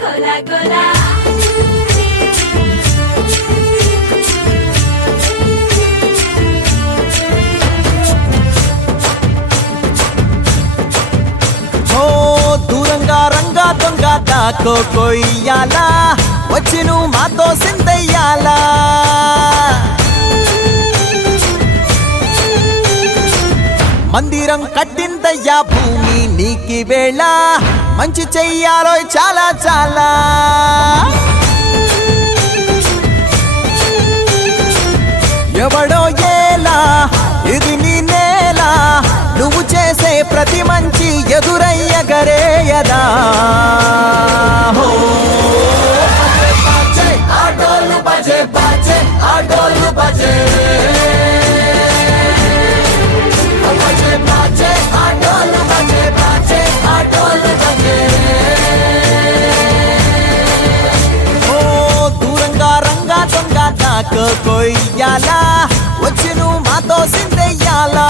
గోలా గోలా దూరంగా రంగా దొంగ దాకో కొయ్యాలా వచ్చి నువ్వు మాతో సిందయ్యాలా మందిరం కట్టిందయ్యా భూమి నీకి వేళ మంచి చెయ్యాలో చాలా చాలా ఎవడో ఏలా ఇది నీ నేల నువ్వు చేసే ప్రతి మంచి ఎదురయ్యగరేయదా ఆటోలు బజే బజే ఆటోలు బజే కొయ్యాలా వచ్చి నువ్వు మాతో సిందెయ్యాలా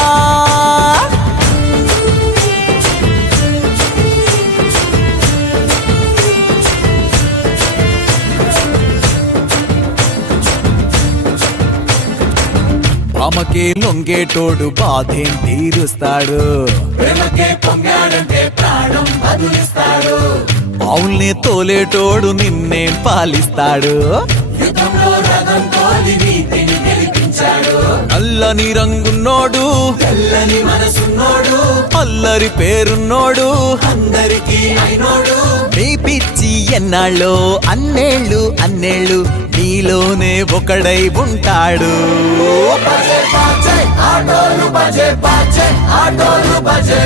ఆమెకే లొంగేటోడు బాధేం తీరుస్తాడు అవుల్ని తోలేటోడు నిన్నేం పాలిస్తాడు నల్లని రంగున్నోడు తెల్లని మనసున్నోడు అల్లరి పేరున్నోడు అందరికీ అయినోడు నీ పిచ్చి ఎన్నాళ్ళో అన్నేళ్ళు అన్నేళ్ళు నీలోనే ఒకడై ఉంటాడు ఆటోలు బజే బజే ఆటోలు బజే